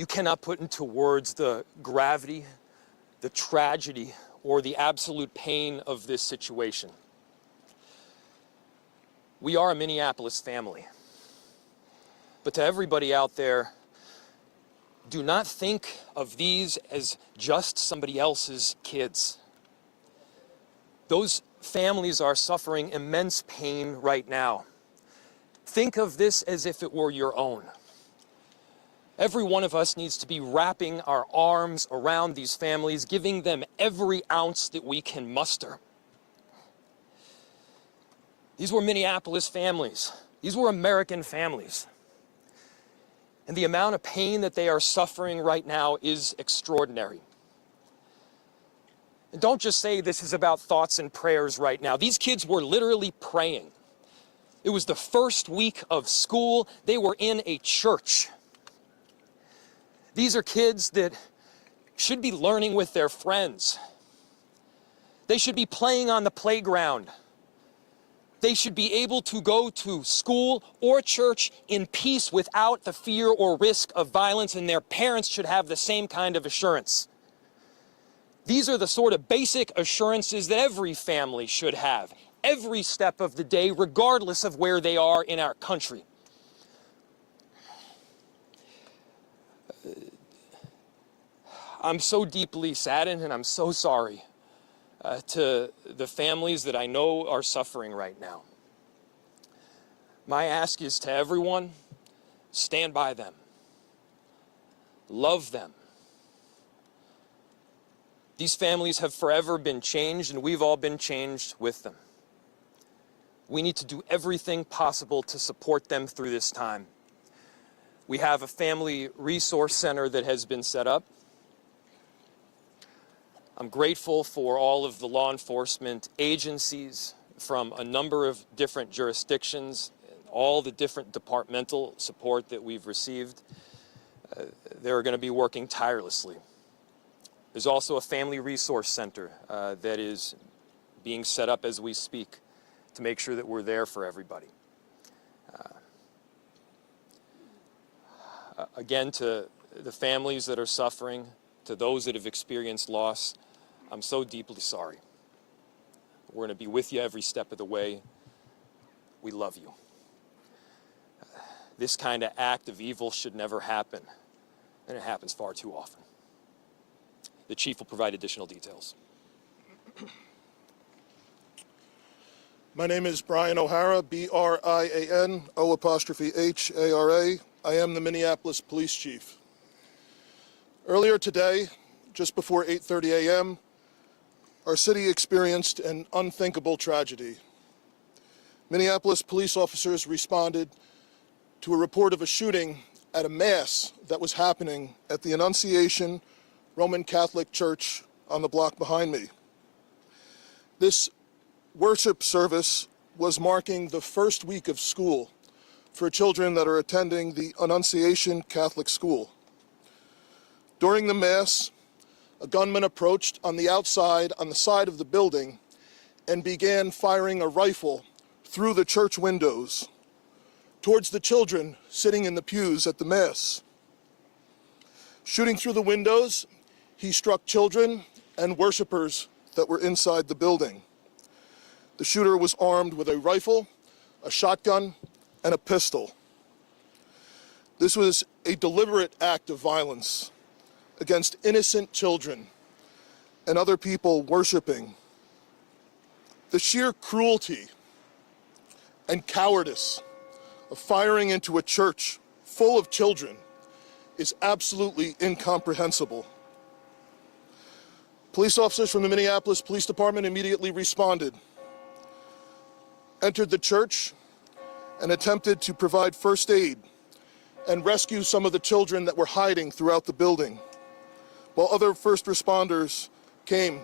You cannot put into words the gravity, the tragedy, or the absolute pain of this situation. We are a Minneapolis family. But to everybody out there, do not think of these as just somebody else's kids. Those families are suffering immense pain right now. Think of this as if it were your own. Every one of us needs to be wrapping our arms around these families, giving them every ounce that we can muster. These were Minneapolis families. These were American families. And the amount of pain that they are suffering right now is extraordinary. And don't just say this is about thoughts and prayers right now. These kids were literally praying. It was the first week of school. They were in a church. These are kids that should be learning with their friends. They should be playing on the playground. They should be able to go to school or church in peace without the fear or risk of violence, and their parents should have the same kind of assurance. These are the sort of basic assurances that every family should have, every step of the day, regardless of where they are in our country. I'm so deeply saddened, and I'm so sorry to the families that I know are suffering right now. My ask is to everyone, stand by them. Love them. These families have forever been changed, and we've all been changed with them. We need to do everything possible to support them through this time. We have a family resource center that has been set up. I'm grateful for all of the law enforcement agencies from a number of different jurisdictions, all the different departmental support that we've received. They're going to be working tirelessly. There's also a family resource center that is being set up as we speak to make sure that we're there for everybody. Again, to the families that are suffering, to those that have experienced loss, I'm so deeply sorry. We're going to be with you every step of the way. We love you. This kind of act of evil should never happen, and it happens far too often. The chief will provide additional details. My name is Brian O'Hara, B-R-I-A-N, O''H-A-R-A. I am the Minneapolis Police Chief. Earlier today, just before 8:30 a.m., our city experienced an unthinkable tragedy. Minneapolis police officers responded to a report of a shooting at a mass that was happening at the Annunciation Roman Catholic Church on the block behind me. This worship service was marking the first week of school for children that are attending the Annunciation Catholic School. During the mass, a gunman approached on the outside, on the side of the building, and began firing a rifle through the church windows towards the children sitting in the pews at the mass. Shooting through the windows, he struck children and worshipers that were inside the building. The shooter was armed with a rifle, a shotgun, and a pistol. This was a deliberate act of violence against innocent children and other people worshiping. The sheer cruelty and cowardice of firing into a church full of children is absolutely incomprehensible. Police officers from the Minneapolis Police Department immediately responded, entered the church, and attempted to provide first aid and rescue some of the children that were hiding throughout the building, while other first responders came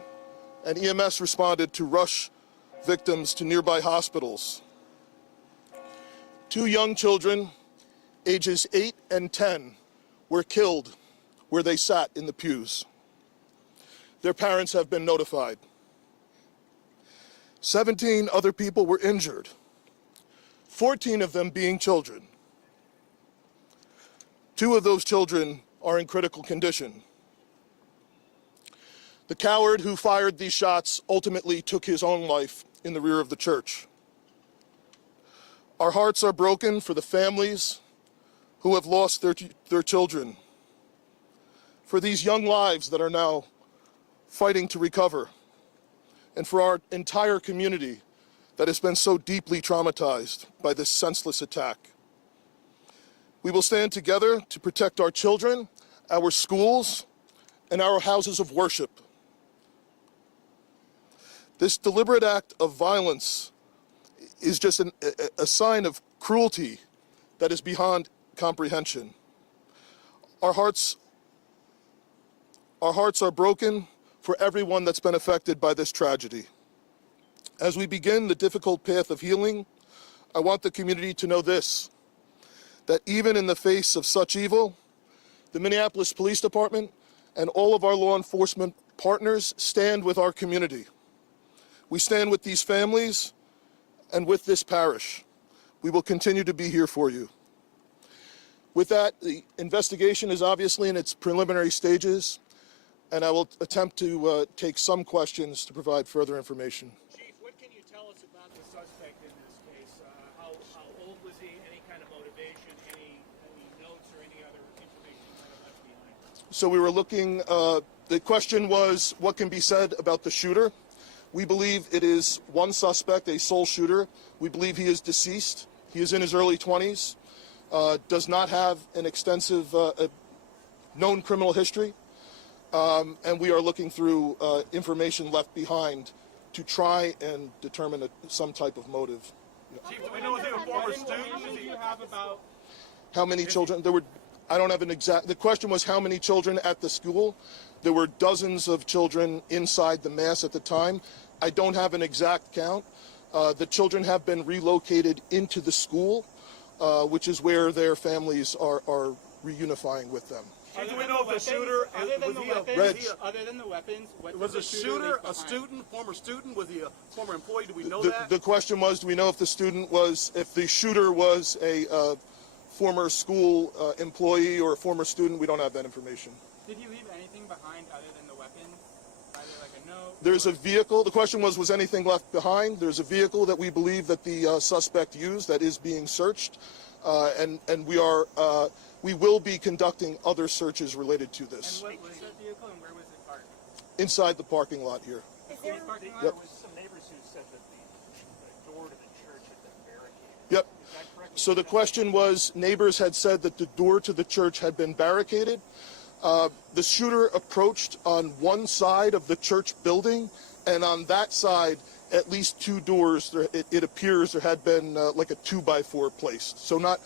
and EMS responded to rush victims to nearby hospitals. 2 young children, ages 8 and 10, were killed where they sat in the pews. Their parents have been notified. 17 other people were injured, 14 of them being children. 2 of those children are in critical condition. The coward who fired these shots ultimately took his own life in the rear of the church. Our hearts are broken for the families who have lost their children, for these young lives that are now fighting to recover, and for our entire community that has been so deeply traumatized by this senseless attack. We will stand together to protect our children, our schools, and our houses of worship. This deliberate act of violence is just a sign of cruelty that is beyond comprehension. Our hearts are broken for everyone that's been affected by this tragedy. As we begin the difficult path of healing, I want the community to know this, that even in the face of such evil, the Minneapolis Police Department and all of our law enforcement partners stand with our community. We stand with these families and with this parish. We will continue to be here for you. With that, the investigation is obviously in its preliminary stages, and I will attempt to take some questions to provide further information. Chief, what can you tell us about the suspect in this case? How old was he? Any kind of motivation? Any notes or any other information you might have left behind? So we were looking, the question was, what can be said about the shooter? We believe it is one suspect, a sole shooter. We believe he is deceased. He is in his early 20s, does not have an extensive known criminal history, and we are looking through information left behind to try and determine some type of motive. Chief, do we know if they were former students? Do you have about... How many children? There were, I don't have an exact, the question was how many children at the school. There were dozens of children inside the mass at the time. I don't have an exact count. The children have been relocated into the school, which is where their families are reunifying with them. Chief, do we know if the shooter Other than the weapons, what was the shooter a student, former student? Was he a former employee? Do we know that? The question was, do we know if the shooter was a former school employee or a former student? We don't have that information. Did he leave anything behind other than the weapon? Either like a note? There's a vehicle. The question was anything left behind? There's a vehicle that we believe that the suspect used that is being searched, and we will be conducting other searches related to this. And what was that vehicle and where was it parked? Inside the parking lot here. Is there parking lot? Yep. There was some neighbors who said that the door to the church had been barricaded. Yep. Is that correct? So the question was, neighbors had said that the door to the church had been barricaded. The shooter approached on one side of the church building, and on that side, at least two doors, it appears there had been like a 2x4 placed. So not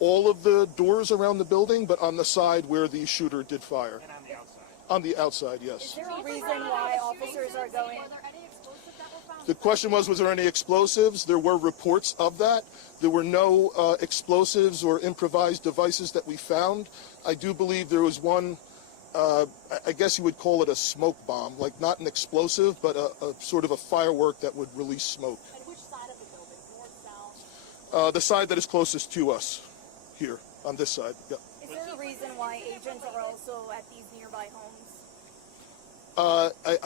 all of the doors around the building, but on the side where the shooter did fire. And on the outside. On the outside, yes. Is there a reason why officers are going? The question was there any explosives? There were reports of that. There were no explosives or improvised devices that we found. I do believe there was one, I guess you would call it a smoke bomb, like not an explosive, but a sort of a firework that would release smoke. And which side of the building? North, south? The side that is closest to us, here, on this side. Yeah. Is there a reason why agents are also at these nearby homes?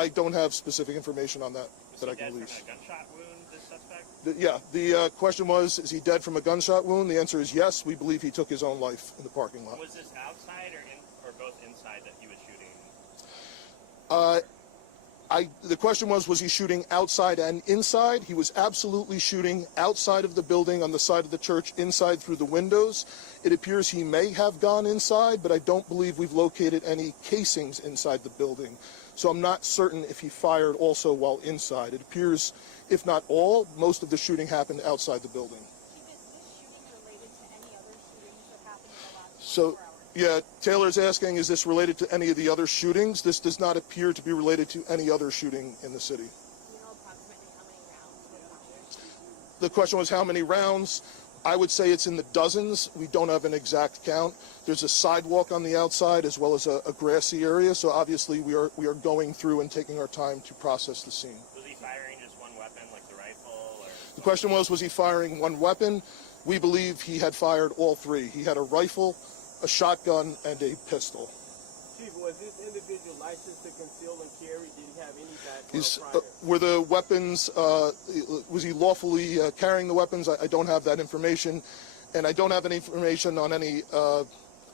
I don't have specific information on that I can Was he dead release. from a gunshot wound, this suspect? The question was, is he dead from a gunshot wound? The answer is yes. We believe he took his own life in the parking lot. Was this outside or both inside that he was shooting? The question was he shooting outside and inside? He was absolutely shooting outside of the building on the side of the church, inside through the windows. It appears he may have gone inside, but I don't believe we've located any casings inside the building. So I'm not certain if he fired also while inside. It appears, if not all, most of the shooting happened outside the building. Is this shooting related to any other shootings that happened in the last So, 24 hours? yeah, Taylor's asking, is this related to any of the other shootings? This does not appear to be related to any other shooting in the city. Do you know approximately how many rounds were fired? The question was how many rounds? I would say it's in the dozens. We don't have an exact count. There's a sidewalk on the outside as well as a grassy area, so obviously we are going through and taking our time to process the scene. Was he firing just one weapon, like the rifle? Or... The question was he firing one weapon? We believe he had fired all three. He had a rifle, a shotgun, and a pistol. Chief, was this individual licensed to conceal and carry? Did he have any He's, background prior? were the weapons, was he lawfully carrying the weapons? I don't have that information, and I don't have any information on any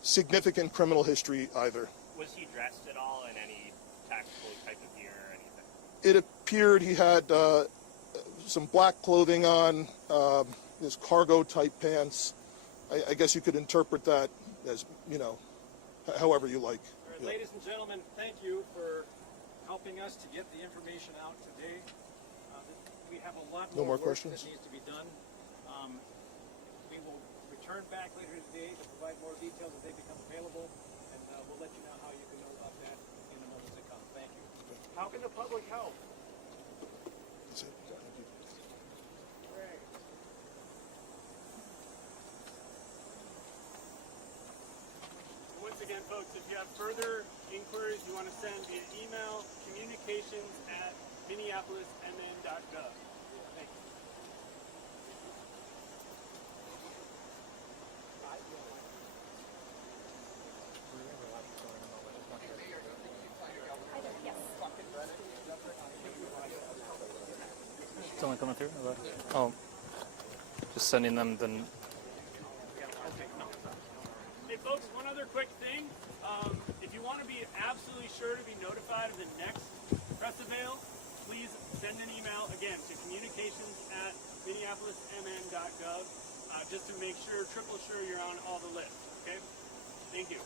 significant criminal history either. Was he dressed at all in any tactical type of gear or anything? It appeared he had some black clothing on, his cargo-type pants. I guess you could interpret that as, you know, however you like. All right, ladies and gentlemen, thank you for helping us to get the information out today. We have a lot No more work questions? that needs to be done. We will return back later today to provide more details as they become available, and we'll let you know how you can know about that in the moments to come. Thank you. How can the public help? That's it. Thank you. Once again, folks, if you have further inquiries you want to send via email, communications@minneapolismn.gov. Thank you. Hi there, yes. Someone coming through? Oh, just sending them the. Hey, folks, one other quick thing. If you want to be absolutely sure to be notified of the next press avail, please send an email, again, to communications@minneapolismn.gov, just to make sure, triple sure you're on all the lists, okay? Thank you.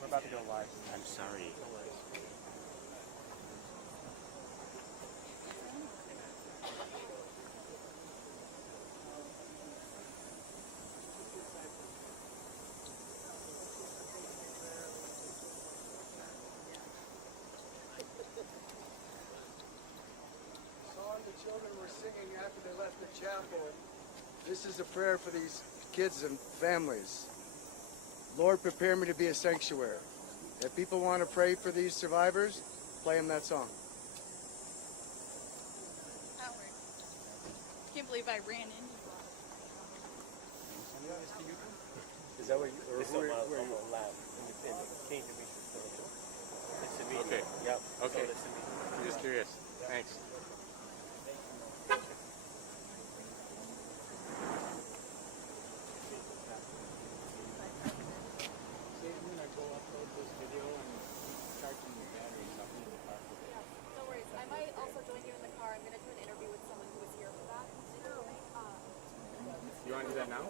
We're about to go live. I'm sorry. Song the children were singing after they left the chapel. This is a prayer for these kids and families. Lord, prepare me to be a sanctuary. If people want to pray for these survivors, play them that song. Howard. Can't believe I ran into you. Is that what you, or It's who on are my you? lap. King Demetrius. It's to meet Okay. you. Yep. Okay. So it's to meet you. I'm just curious. Thanks. No worries. I might also join you in the car. I'm going to do an interview with someone who was here for that. You want to do that now?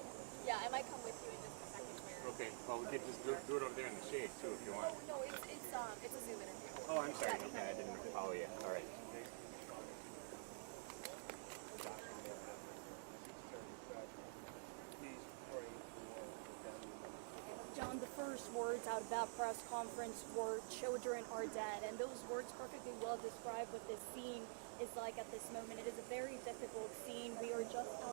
Yeah, I might come with you in just a second. Okay. Well, we could just do it over there in the shade too, if you want. No, it's a Zoom interview. Oh, I'm sorry. Okay, I didn't follow you. All right. John, the first words out of that press conference were "children are dead," and those words perfectly well describe what this scene is like at this moment. It is a very difficult scene. We are just